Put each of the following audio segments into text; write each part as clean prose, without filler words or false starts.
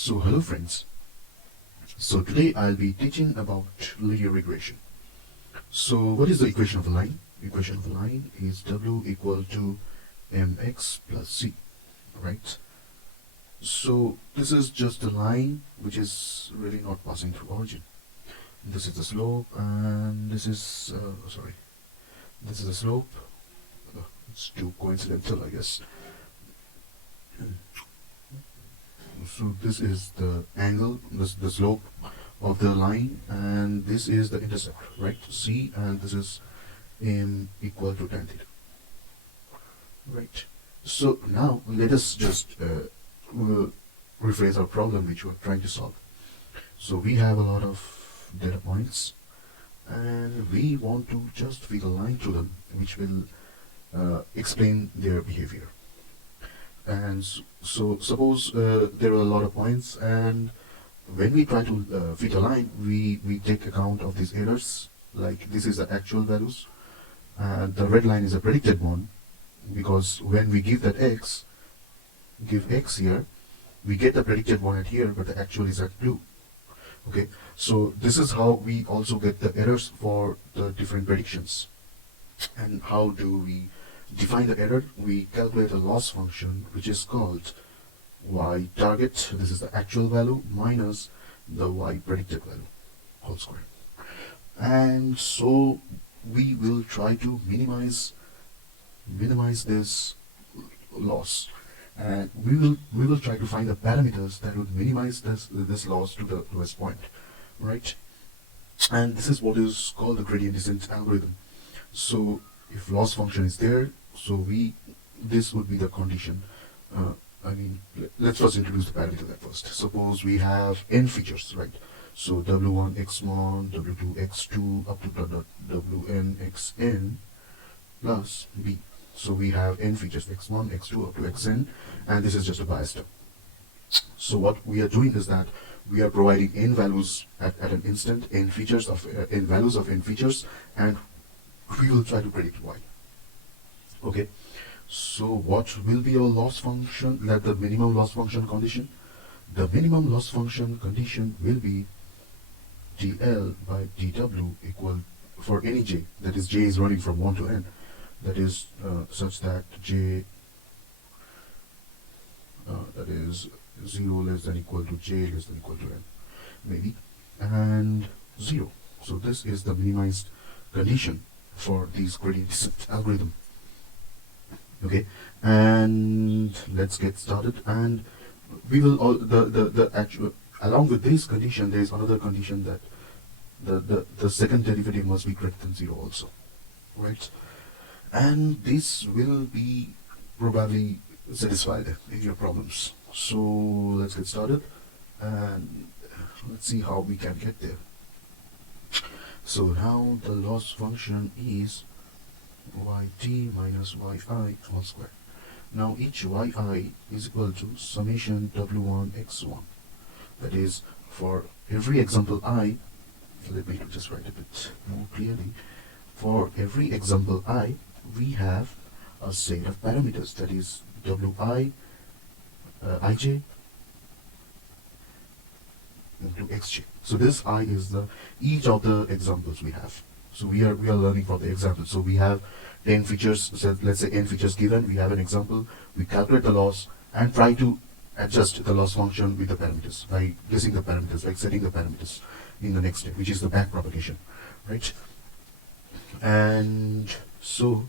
So hello friends. So today I'll be teaching about linear regression. So what is the equation of a line? Equation of a line is W equal to mx plus c, right? So this is just a line which is really not passing through origin. This is the slope and this is this is the slope. It's too coincidental, I guess. So this is the angle, the slope of the line, and this is the intercept, right? C, and this is m equal to tan theta, right? So now let us just rephrase our problem which we're trying to solve. So we have a lot of data points, and we want to just feed a line through them, which will explain their behavior. And so suppose there are a lot of points, and when we try to fit a line, we take account of these errors. Like this is the actual values, and the red line is a predicted one, because when we give that x, give x here, we get the predicted one at here, but the actual is at blue. Okay, so this is how we also get the errors for the different predictions. And how do we define the error? We calculate a loss function which is called y target, this is the actual value, minus the y predicted value, whole square. And so we will try to minimize this loss, and we will try to find the parameters that would minimize this loss to the lowest point, right? And this is what is called the gradient descent algorithm. So if loss function is there, so this would be the condition. Let's first introduce the parameter that first. Suppose we have n features, right? So w1 x1, w2 x2, up to wn xn plus b. So we have n features, x1, x2, up to xn, and this is just a bias term. So what we are doing is that we are providing n values at an instant, n features of n values of n features, and we will try to predict y. Okay, so what will be our loss function, like the minimum loss function condition? The minimum loss function condition will be dl by dw equal, for any j, that is j is running from 1 to n, that is such that j that is 0 less than equal to j less than equal to n, maybe, and 0. So this is the minimized condition for these gradient descent algorithm. Okay, and let's get started. And we will the actual, along with this condition, there is another condition that the second derivative must be greater than 0 also, right? And this will be probably satisfied in your problems. So let's get started, and let's see how we can get there. So now the loss function is yt minus yi whole square. Now each yi is equal to summation w1 x1. That is, for every example I, let me just write a bit more clearly. For every example I, we have a set of parameters, that is wi, ij into xj. So this I is the each of the examples we have. So we are learning for the example. So we have 10 features, so let's say n features given, we have an example, we calculate the loss and try to adjust the loss function with the parameters by guessing the parameters, like setting the parameters in the next step, which is the back propagation, right? And so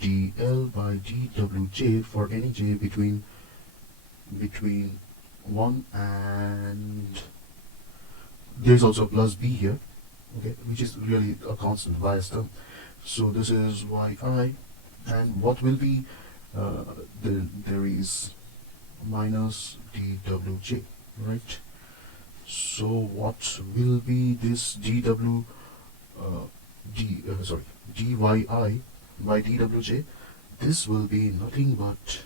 dl by dwj for any j between 1 and there's also a plus b here, okay, which is really a constant bias term. So this is yi, and what will be there is minus dwj, right? So what will be this dyi by dwj? This will be nothing but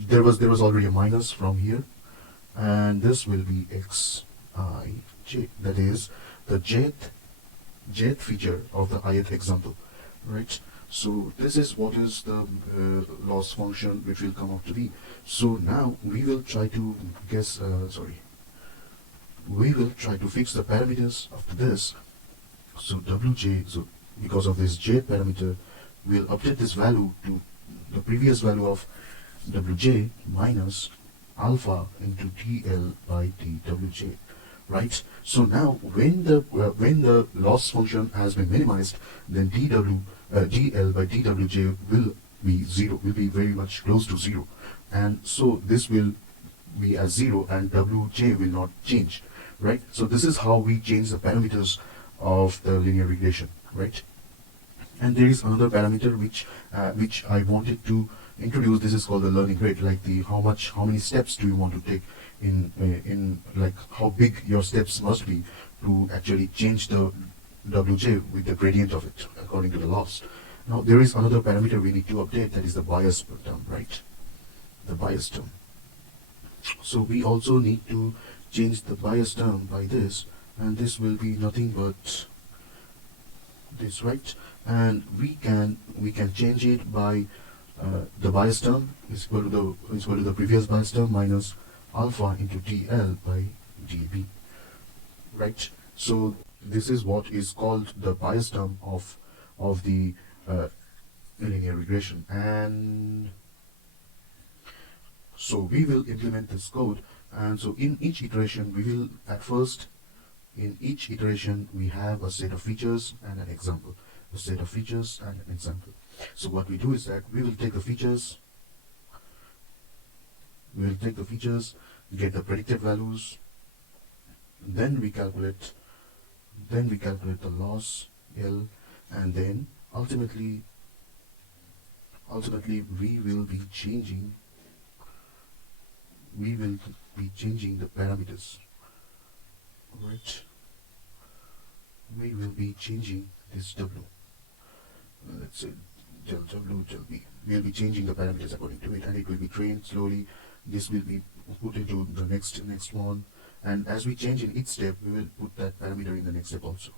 there was already a minus from here, and this will be xij, that is the jth feature of the ith example, right? So this is what is the loss function which will come out to be. So now we will try to guess, we will try to fix the parameters after this. So wj, so because of this j parameter, we'll update this value to the previous value of wj minus alpha into dl by dwj, right? So now when the loss function has been minimized, then dl by dwj will be zero, will be very much close to zero, and so this will be as zero and wj will not change, right? So this is how we change the parameters of the linear regression, right? And there is another parameter which I wanted to introduce. This is called the learning rate, like the how many steps do you want to take in like how big your steps must be to actually change the wj with the gradient of it according to the loss. Now there is another parameter we need to update, that is the bias term, right? The bias term. So we also need to change the bias term by this, and this will be nothing but this, right? And we can change it by the bias term is equal to the previous bias term minus alpha into dl by db, right? So this is what is called the bias term of the linear regression. And so we will implement this code, and so in each iteration we will at first, in each iteration we have a set of features and an example, a set of features and an example. So what we do is that we will take the features, get the predicted values, then we calculate the loss L, and then ultimately we will be changing the parameters, right? We will be changing this w, let's say del w, del b. We'll be changing the parameters according to it, and it will be trained slowly. This will be put into the next one, and as we change in each step, we will put that parameter in the next step also.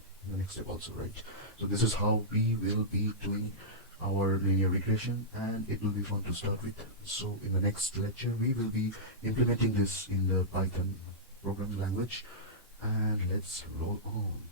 Right? So this is how we will be doing our linear regression, and it will be fun to start with. So in the next lecture, we will be implementing this in the Python programming language, and let's roll on.